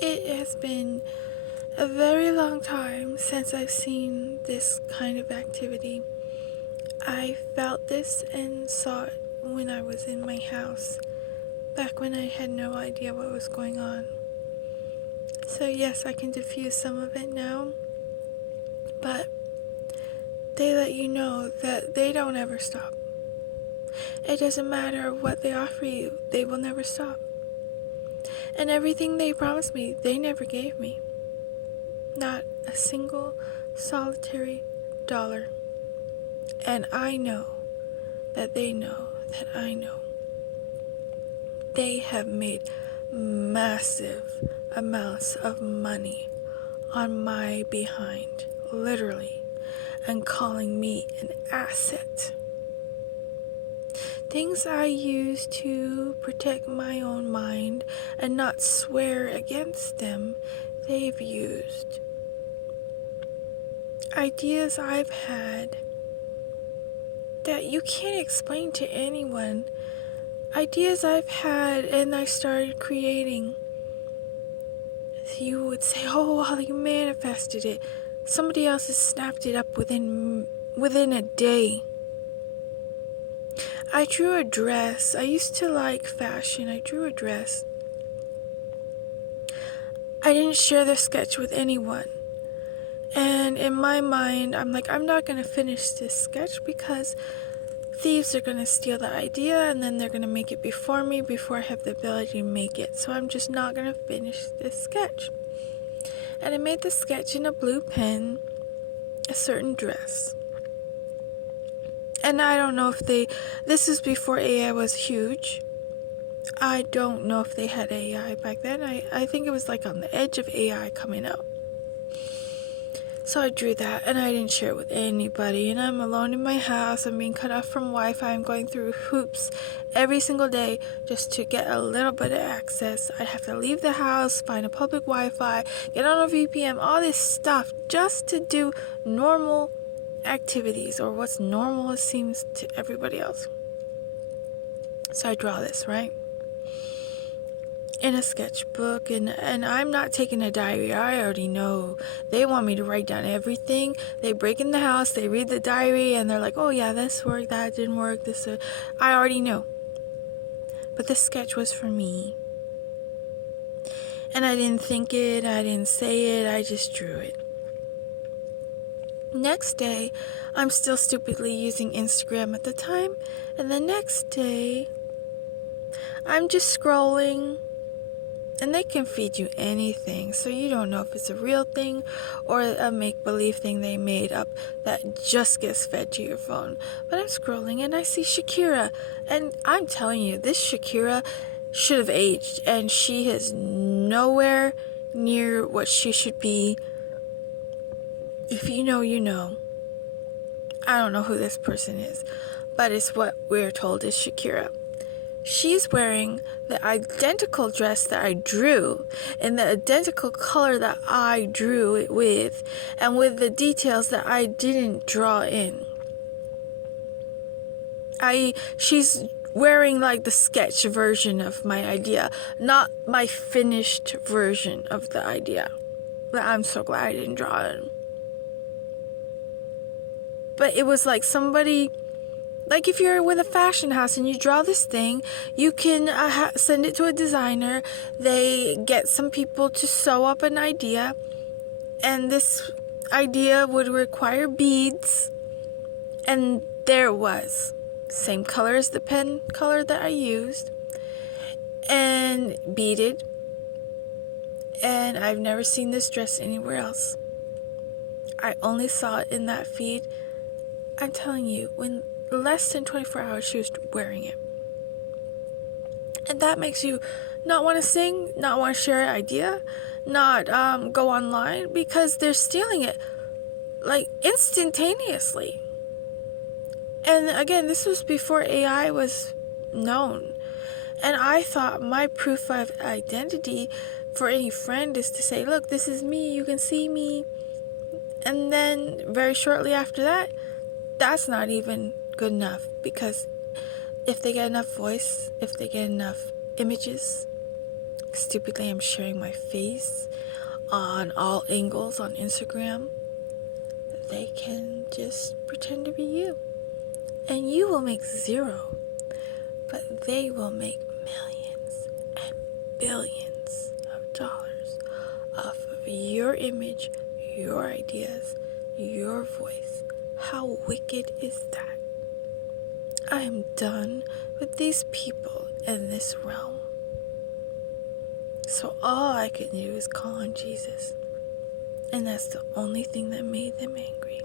It has been a very long time since I've seen this kind of activity. I felt this and saw it when I was in my house, back when I had no idea what was going on. So yes, I can diffuse some of it now, but they let you know that they don't ever stop. It doesn't matter what they offer you, they will never stop. And everything they promised me, they never gave me. Not a single solitary dollar. And I know that they know that I know. They have made massive amounts of money on my behind, literally, and calling me an asset. Things I use to protect my own mind and not swear against them, they've used. Ideas I've had that you can't explain to anyone. Ideas I've had and I started creating. You would say, oh, well, you manifested it. Somebody else has snapped it up within a day. I drew a dress. I used to like fashion. I drew a dress. I didn't share the sketch with anyone. And in my mind, I'm like, I'm not going to finish this sketch because thieves are going to steal the idea and then they're going to make it before me before I have the ability to make it. So I'm just not going to finish this sketch. And I made the sketch in a blue pen, a certain dress. And I don't know if this is before AI was huge. I don't know if they had AI back then. I think it was like on the edge of AI coming out. So I drew that and I didn't share it with anybody. And I'm alone in my house. I'm being cut off from Wi-Fi. I'm going through hoops every single day just to get a little bit of access. I'd have to leave the house, find a public Wi-Fi, get on a VPN, all this stuff just to do normal activities, or what's normal it seems to everybody else. So I draw this, right? In a sketchbook, and I'm not taking a diary. I already know. They want me to write down everything. They break in the house, they read the diary, and they're like, oh yeah, this worked, that didn't work, this I already know. But the sketch was for me. And I didn't think it, I didn't say it, I just drew it. Next day, I'm still stupidly using Instagram at the time, and the next day, I'm just scrolling, and they can feed you anything, so you don't know if it's a real thing or a make-believe thing they made up that just gets fed to your phone. But I'm scrolling, and I see Shakira, and I'm telling you, this Shakira should have aged, and she is nowhere near what she should be. If you know, you know. I don't know who this person is, but it's what we're told is Shakira. She's wearing the identical dress that I drew in the identical color that I drew it with, and with the details that I didn't draw in. She's wearing like the sketch version of my idea, not my finished version of the idea that I'm so glad I didn't draw in. But it was like somebody, like if you're with a fashion house and you draw this thing, you can send it to a designer. They get some people to sew up an idea, and this idea would require beads, and there it was. Same color as the pen color that I used, and beaded. And I've never seen this dress anywhere else. I only saw it in that feed. I'm telling you, when less than 24 hours she was wearing it. And that makes you not want to sing, not want to share an idea, not go online, because they're stealing it like instantaneously. And again, this was before AI was known. And I thought my proof of identity for any friend is to say, look, this is me, you can see me. And then very shortly after that, that's not even good enough, because if they get enough voice, if they get enough images, stupidly I'm sharing my face on all angles on Instagram, they can just pretend to be you. And you will make zero, but they will make millions and billions of dollars off of your image, your ideas, your voice. How wicked is that? I am done with these people in this realm. So all I can do is call on Jesus. And that's the only thing that made them angry.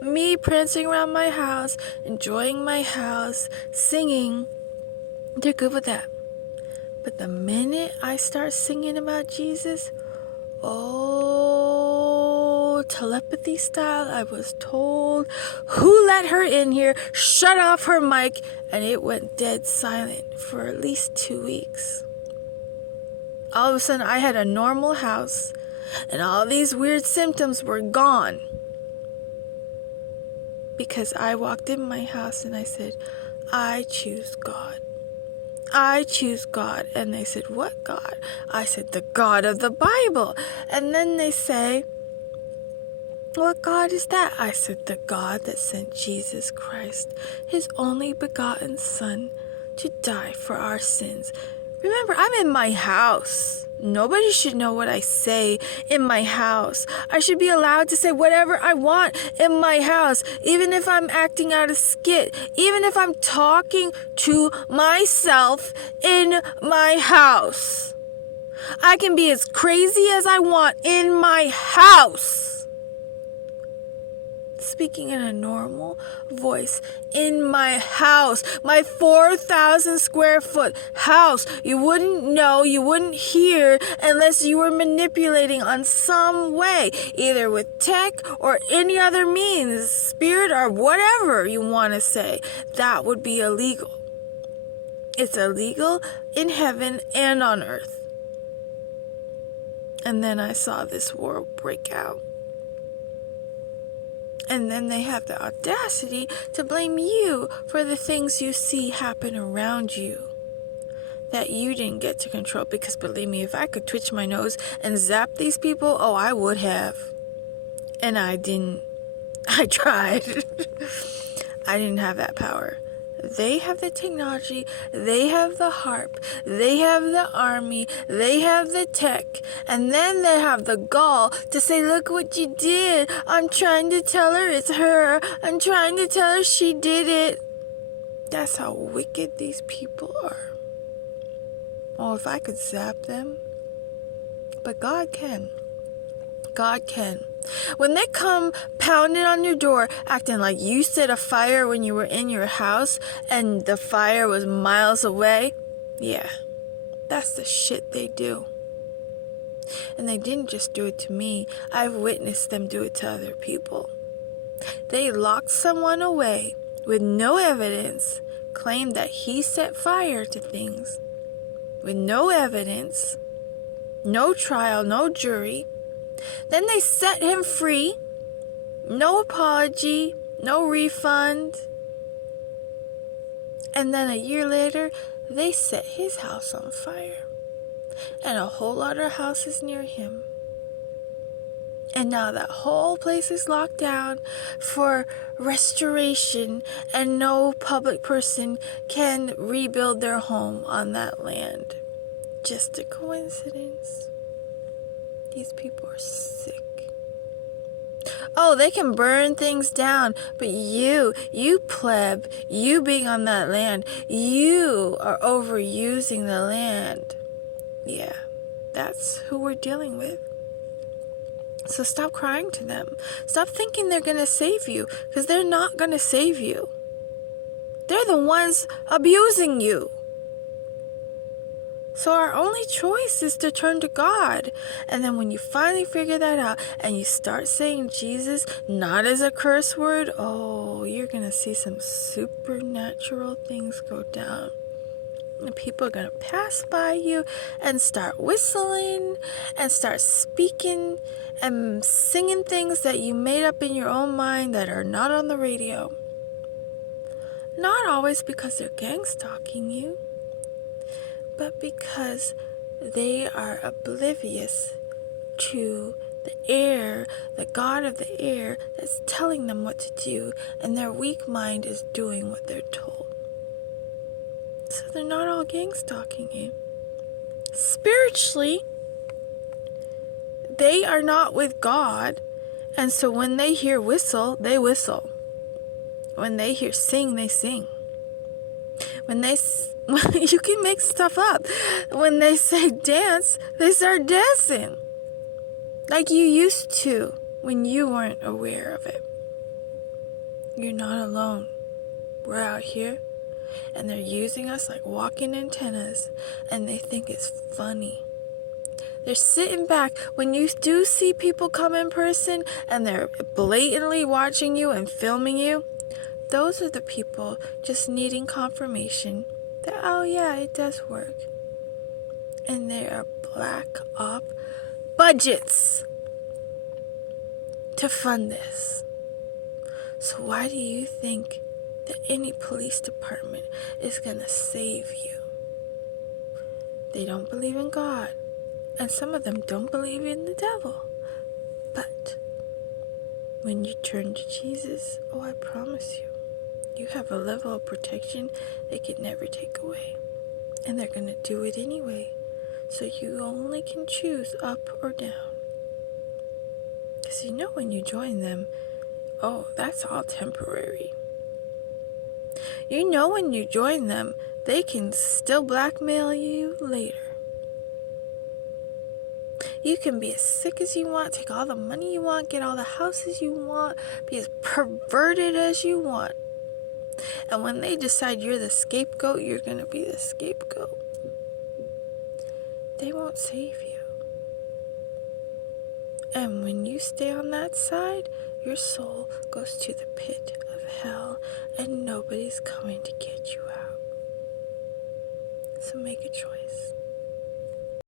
Me prancing around my house, enjoying my house, singing, they're good with that. But the minute I start singing about Jesus, telepathy style, I was told, who let her in here, shut off her mic, and it went dead silent for at least 2 weeks. All of a sudden, I had a normal house, and all these weird symptoms were gone. Because I walked in my house and I said, I choose God. I choose God. And they said, what God? I said, the God of the Bible. And then they say, what God is that? I said, the God that sent Jesus Christ, his only begotten Son, to die for our sins. Remember, I'm in my house. Nobody should know what I say in my house. I should be allowed to say whatever I want in my house, even if I'm acting out a skit, even if I'm talking to myself in my house. I can be as crazy as I want in my house. Speaking in a normal voice in my house, my 4,000 square foot house. You wouldn't know, you wouldn't hear unless you were manipulating on some way, either with tech or any other means, spirit or whatever you want to say. That would be illegal. It's illegal in heaven and on earth. And then I saw this war break out. And then they have the audacity to blame you for the things you see happen around you that you didn't get to control. Because believe me, if I could twitch my nose and zap these people, I would have. And I didn't. I tried. I didn't have that power. They have the technology, they have the harp, they have the army, they have the tech, and then they have the gall to say, look what you did. I'm trying to tell her it's her. I'm trying to tell her she did it. That's how wicked these people are. If I could zap them. But God can. God can. When they come pounding on your door, acting like you set a fire when you were in your house and the fire was miles away, yeah, that's the shit they do. And they didn't just do it to me. I've witnessed them do it to other people. They locked someone away with no evidence, claimed that he set fire to things with no evidence, no trial, no jury. Then they set him free. No apology, no refund. And then a year later, they set his house on fire. And a whole lot of houses near him. And now that whole place is locked down for restoration, and no public person can rebuild their home on that land. Just a coincidence. These people are sick. They can burn things down, but you pleb, you being on that land, you are overusing the land. Yeah, that's who we're dealing with. So stop crying to them. Stop thinking they're going to save you, because they're not going to save you. They're the ones abusing you. So our only choice is to turn to God. And then when you finally figure that out and you start saying Jesus, not as a curse word, you're going to see some supernatural things go down. And people are going to pass by you and start whistling and start speaking and singing things that you made up in your own mind that are not on the radio. Not always because they're gang stalking you, but because they are oblivious to the air, the God of the air that's telling them what to do, and their weak mind is doing what they're told. So they're not all gang stalking you. Spiritually, they are not with God, and so when they hear whistle, they whistle. When they hear sing, they sing. You can make stuff up. When they say dance, they start dancing. Like you used to when you weren't aware of it. You're not alone. We're out here, and they're using us like walking antennas, and they think it's funny. They're sitting back. When you do see people come in person and they're blatantly watching you and filming you, those are the people just needing confirmation that, oh yeah, it does work. And they are black op budgets to fund this. So why do you think that any police department is going to save you? They don't believe in God. And some of them don't believe in the devil. But when you turn to Jesus, oh, I promise you, you have a level of protection they can never take away. And they're going to do it anyway. So you only can choose up or down. Because you know when you join them, oh, that's all temporary. You know when you join them, they can still blackmail you later. You can be as sick as you want, take all the money you want, get all the houses you want, be as perverted as you want. And when they decide you're the scapegoat, you're going to be the scapegoat. They won't save you. And when you stay on that side, your soul goes to the pit of hell, and nobody's coming to get you out. So make a choice.